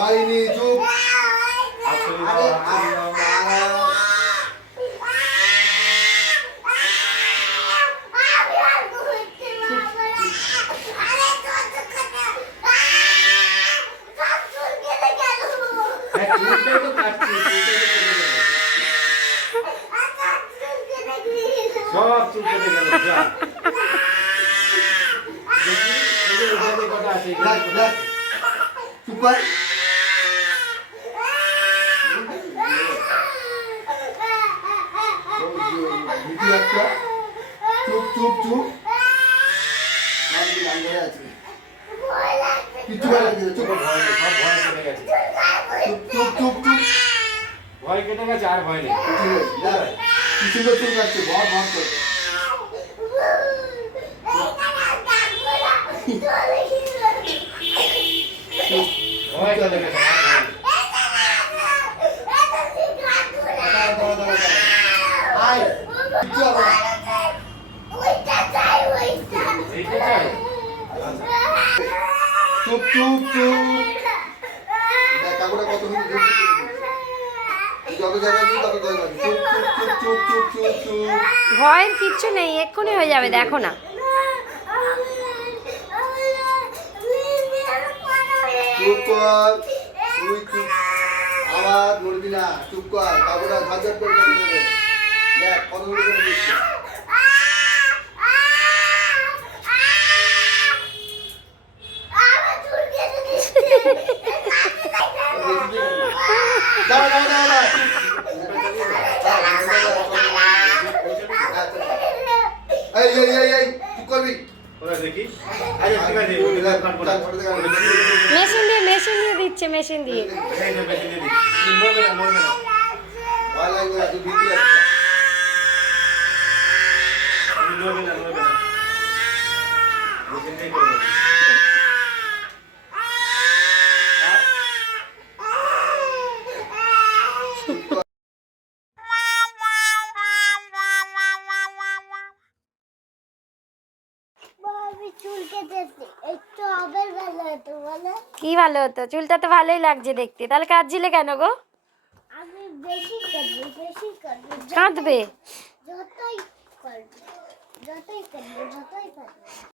হয়নি, চুপ। আরে সব চুল কেটে গেল যা দেখ, দেখ। চুপ কর। ভিডিও একটা। চুপ চুপ চুপ। আমি ধরে আছি। কিছু ভয় লাগছে না, চুপ। ভয় নেই, সব ভয় কেটে গেছে। চুপ চুপ চুপ চুপ। ভয় কেটে গেছে, আর ভয় নেই। ঠিক আছে, দেখ। কি সুন্দর চুল কাটছে, ভর ভর করে। ভয় কেটে গেছে, আর ভয় নেই। দাঁড়া, দাঁড়া, দাঁড়া, দাঁড়া। আয়, কিচ্ছু হবে না। এইটা চাই? চুপ চুপ চুপ। দেখ, কাকুটা কত সুন্দর দেখতে চুল কাটছে। যত জায়গায় দিই তত দয় লাগে। চুপ চুপ চুপ চুপ চুপ চুপ চুপ। ভয়ের কিচ্ছু নেই, এক্ষুনি হয়ে যাবে, দেখো না। চুপ কর। তুই চুপ। আবার নড়বি না, চুপ কর। কাকুটা ঝরঝর করে কেটে দেবে। দেখ, কত সুন্দর করে দিচ্ছে। দাঁড়া, দাঁড়া, দাঁড়া, দাঁড়া। এই, এই, এই, এই, চুপ করবি। ওরা দেখি। আরে ঠিক আছে, ওই দেখো কাট করা। মেশিন দিয়ে দিচ্ছে, মেশিন দিয়ে। এই যে বেশি দিয়ে দিই। নড়বে না, নড়বে না। ভয় লাগবে না, তুই ভীতি লাগছে। নড়বে না, নড়বে না। মেশিন দিয়ে করবে। চুল কেটেছি একটু হবে ভালো হতো বলো। কি ভালো হতো, চুলটা তো ভালোই লাগছে দেখতে, তাহলে কাঁদছিলে কেন গো? আমি বেশি কাটবো কাঁদবে? যতই কাটবো যতই কাটবো